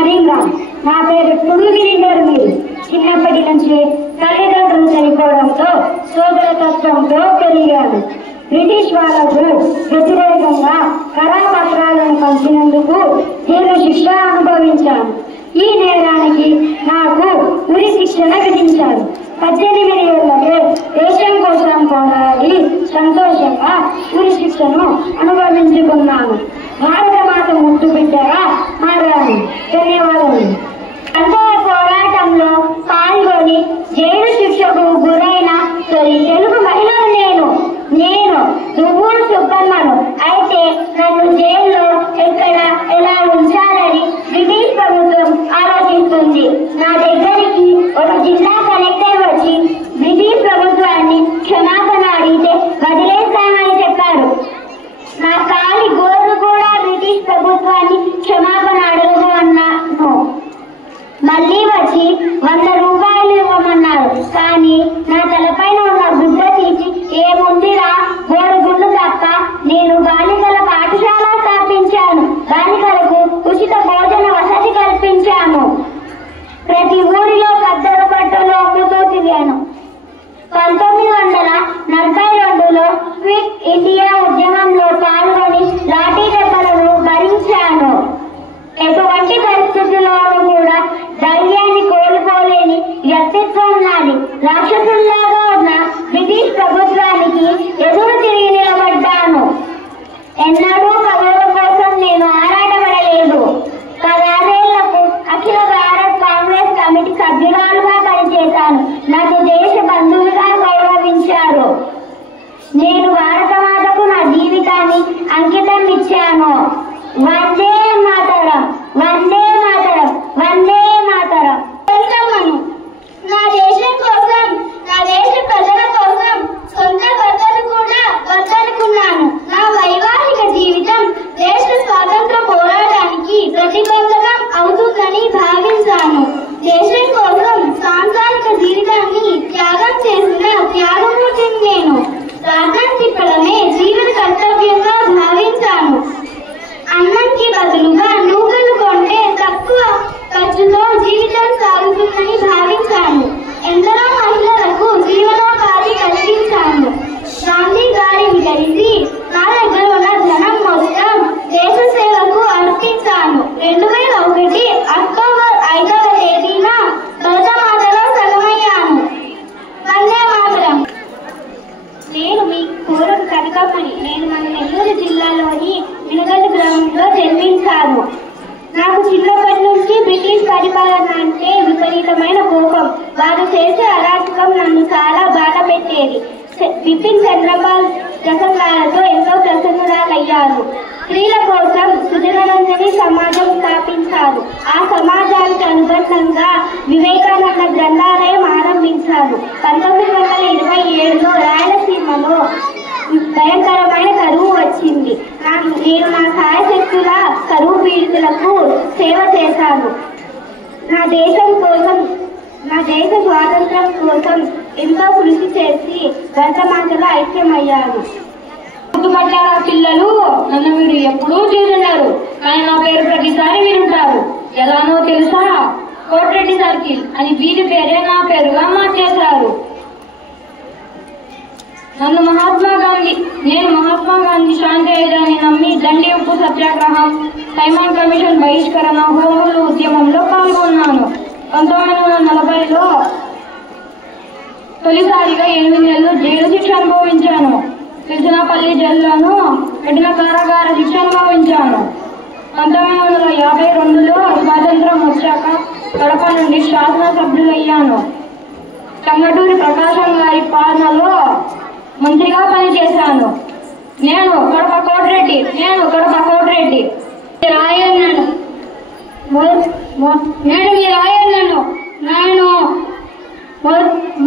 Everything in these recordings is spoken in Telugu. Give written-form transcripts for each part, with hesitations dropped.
కరీంరామ్. నా పేరు తుడుగిరిగారు. మీరు చిన్నప్పటి నుంచి తల్లిదండ్రులు చనిపోవడంతో సోదరతత్వంతో పెరిగాను. బ్రిటిష్ వాళ్లకు వ్యతిరేకంగా కరాపత్రాలను పంచినందుకు నేను శిక్ష అనుభవించాను. ఈ నేరానికి నాకు ఉరి శిక్షణ విధించారు. 18 ఏళ్లకే దేశం కోసం పోరాడి సంతోషంగా ఉరి శిక్షను అనుభవించుకున్నాను. భారత మాత ముద్దు బిడ్డగా మారాను. ధన్యవాదాలు. అంతే పోరాటంలో పాల్గొని జైలు శిక్షకు గురైన తొలి తెలుగు మహిళను నేను దువ్వూరు సుబ్బమ్మను. అయితే నన్ను జైల్లో ఎలా ఉంచాలని బ్రిటిష్ ప్రభుత్వం ఆలోచిస్తుంది. నా దగ్గరికి ఒక జిల్లా కలెక్టర్ వచ్చి బ్రిటిష్ ప్రభుత్వాన్ని క్షమాపణ అడిగితే వదిలేస్తానని చెప్పారు. నా కాలి గోరు కూడా బ్రిటిష్ ప్రభుత్వాన్ని క్షమాపణ అడగదు అన్నాను. మళ్ళీ వచ్చి 100 రూపాయలు ఇవ్వమన్నారు. కానీ నా తలపైన ఉన్న గుడ్డ తీసి ఏముందిరా గోరుగుండు తప్ప నేను బాలికల పాఠశాల స్థాపించాను. బాలికలకు ఉచిత భోజన వసతి కల్పించాను. ప్రతి ఊరిలో కద్దరు బట్టలు అమ్ముతూ తిరిగాను. 1942లో క్విట్ ఇండియా ఉద్యమంలో పాల్గొని లాఠీ దెబ్బలను భరించాను. ఎటువంటి పరిస్థితుల్లోనూ కూడా ధైర్యాన్ని కోల్పోలేని వ్యక్తిత్వం నాది. రాక్షసుల్లాగా ఉన్న బ్రిటిష్ ప్రభుత్వానికి ఎదురు తిరిగి నిలబడ్డాను. ఎన్నడూ పదవుల కోసం నేను ఆరాటపడలేదు. 16 ఏళ్లకు అఖిల భారత్ కాంగ్రెస్ కమిటీ సభ్యురాలుగా పనిచేశాను. నాకు దేశ బంధువుగా గౌరవించారు. నేను భారతమాతకు నా జీవితాన్ని అంకితం ఇచ్చాను. వందే మాతరం, వందే మాతరం, వందే మాతరం. నా దేశం కోసం, నా దేశ ప్రజల కోసం సొంత బట్టలు కూడా వద్దనుకున్నాను. నా వైవాహిక జీవితం దేశ స్వాతంత్ర పోరాటానికి ప్రతిబంధకం అవుతుందని భావించాను. దేశం కోసం సాంసారిక జీవితాన్ని త్యాగం చేసిన త్యాగమూర్తిని నేను. రాజ్యం తిప్పడమే జీవన కర్తవ్యంగా భావించాను. అన్నంకి బదులుగా నూకలు కొంటే తక్కువ ఖర్చుతో జీవితం సాగుతుందని భావించాను. ఎందరో మహిళలకు జీవనోపాధి కలిగించాను. గాంధీ గారిని కలిసి నా దగ్గర ఉన్న ధనం మొత్తం దేశ సేవకు అర్పించాను. 2001 అక్టోబర్ 5వ తేదీన భరతమాతలో సగమయ్యాను. వందే మాతరం. నేను మీ పూర్వం కనకమ్మని. నేను మన నెల్లూరు జిల్లాలోని మినగల్ గ్రామంలో జన్మించాను. నాకు చిన్నప్పటి నుంచి బ్రిటిష్ పరిపాలన అంటే విపరీతమైన కోపం. వారు చేసే అరాచకం నన్ను చాలా బాధ పెట్టేది. బిపిన్ చంద్రపాల్ ప్రసంగాలతో ఎంతో ప్రసన్నురాలయ్యారు. స్త్రీల కోసం సుజనరంజని సమాజం స్థాపించారు. ఆ సమాజానికి అనుబంధంగా వివేకానంద గ్రంథాలయం ఆరంభించారు. 1927లో రాయలసీమలో భయంకరమైన కరువు వచ్చింది. నేను నా సాయశక్తుల కరువు పీడితులకు సేవ చేశాను. నా దేశం కోసం, నా దేశ స్వాతంత్రం కోసం ఎంతో కృషి చేసి భరతమాతలో ఐక్యమయ్యాను. గుర్తుపట్టారా పిల్లలు? నన్ను మీరు ఎప్పుడూ చూస్తున్నారు, కానీ నా పేరు ప్రతిసారి వినుంటారు. ఎలానో తెలుసా? కోటిరెడ్డి సర్కిల్ అని వీరి పేరే నా పేరుగా మార్చేశారు. నేను మహాత్మా గాంధీ శాంతి అయ్యేదని నమ్మి దండి ఉప్పు సత్యాగ్రహం, సైమన్ కమిషన్ బహిష్కరణ, హోంరూల్ ఉద్యమంలో పాల్గొన్నాను. 1940లో తొలిసారిగా 8 నెలలు జైలు శిక్ష అనుభవించాను. తిరుచినాపల్లి జైల్లోనూ కఠిన కారాగార శిక్ష అనుభవించాను. 1952లో స్వాతంత్రం వచ్చాక కడప నుండి శాసనసభ్యులయ్యాను. చంగటూరి ప్రకాశం గారి పాలనలో మంత్రిగా పనిచేశాను. నేను కడప కోటిరెడ్డి రాయన్నను. నేను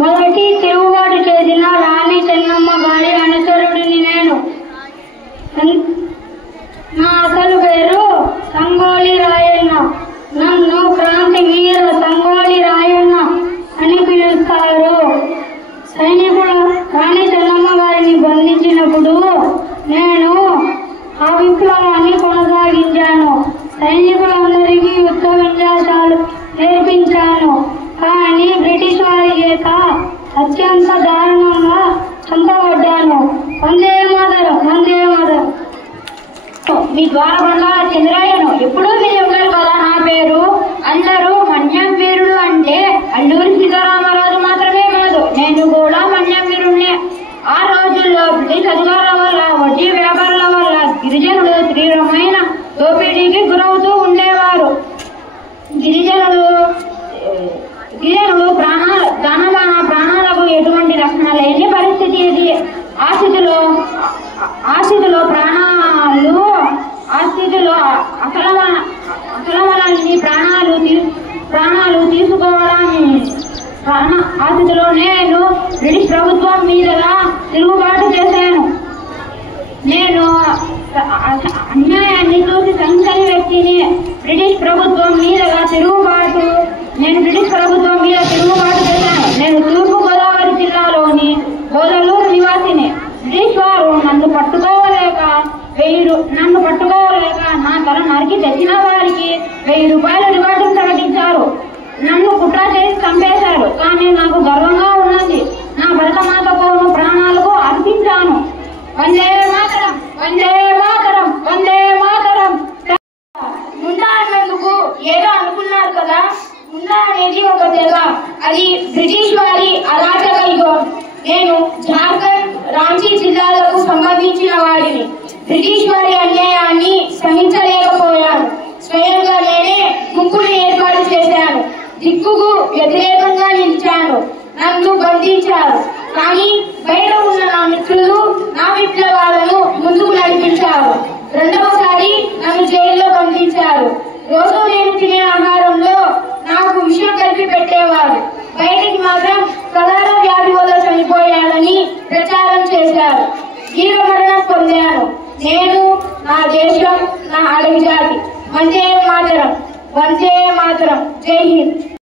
మొదటి తిరుగుబాటు చేసిన రాణి చెన్నమ్మ గారి అనుచరుడిని. నేను నా అసలు పేరు సంగోళి రాయన్న. నన్ను క్రాంతి వీర సంగోళి రాయన్న అని పిలుస్తారు. సైనికుడు రాణి చెన్నమ్మ గారిని బంధించినప్పుడు నేను ఆ విప్లవాన్ని కొనసాగించాను. సైనికులందరికీ యుద్ధ నేర్పించాను. కానీ బ్రిటిష్ వారి చేత అత్యంత దారుణంగా చంపబడ్డాను. వందే మాతరం, వందే మాతరం. మీ ద్వారా బండాల చంద్రయ్యను ఎప్పుడూ మీరు ఉన్నారు కదా. నా పేరు అందరూ మన్యం వీరుడు అంటే అల్లూరి సీతారామరాజు మాత్రమే కాదు, నేను కూడా మన్యం వీరుడినే. ఆ రోజుల్లో బ్రిటిష్ అధికారుల వల్ల, వడ్డీ వ్యాపారుల వల్ల గిరిజనులు తీవ్రమైన దోపిడీకి గురవుతూ ఉండేవారు. గిరిజనులు ప్రాణాలకు ఎటువంటి రక్షణ లేని పరిస్థితి ఇది. ఆ స్థితిలో అసలమలాన్ని ప్రాణాలు తీసుకోవడాన్ని ఆ స్థితిలో నేను బ్రిటిష్ ప్రభుత్వం మీదగా తిరుగుబాటు చేశాను. నేను అన్యాయాన్ని చూసి సంచని వ్యక్తిని. బ్రిటిష్ ప్రభుత్వం మీద తిరుగుబాటు చేశాను. నేను తూర్పు గోదావరి జిల్లాలోని గోదలూరు నివాసిని. బ్రిటిష్ వారు నన్ను పట్టుకోలేక నా తల నరికి తెచ్చిన వారికి 1000 రూపాయల రివార్డు ప్రకటించారు. నన్ను కుట్ర చేసి చంపేశారు. కానీ నాకు గర్వంగా ఉన్నది. నా భరతమాత కోను ప్రాణాలకు అర్పించాను. వందే మాతరం, వందే మాతరం, వందే మాతరం. ముండా అన్నందుకు ఏదో అనుకున్నారు కదా. ముండా అనేది ఒక తెగ. అది బ్రిటిష్ వారి అరాచక యుగం. నేను జార్ఖండ్, రాంచీ జిల్లాలకు సంబంధించిన వాడిని. బ్రిటిష్ వారి అన్యాయాన్ని సహించలేకపోయాను. స్వయంగా నేనే ముక్కుని ఏర్పాటు చేశాను. దిక్కుకు వ్యతిరేకంగా నిలిచాను. నన్ను బంధించారు. కానీ బయట ఉన్న నా మిత్రులు నా విప్లవాలను ముందుకు నడిపించారు. రెండవసారి నన్ను జైల్లో బంధించారు. రోజు నేను తినే ఆహారంలో నాకు విషయం కలిపి పెట్టేవారు. బయటికి మాత్రం కలరా వ్యాధి వల్ల చనిపోయాడని ప్రచారం చేశారు. వీరమరణం పొందాను. నేను, నా దేశం, నా అడవి జాతి. వందే మాతరం, వందే మాతరం. జై హింద్.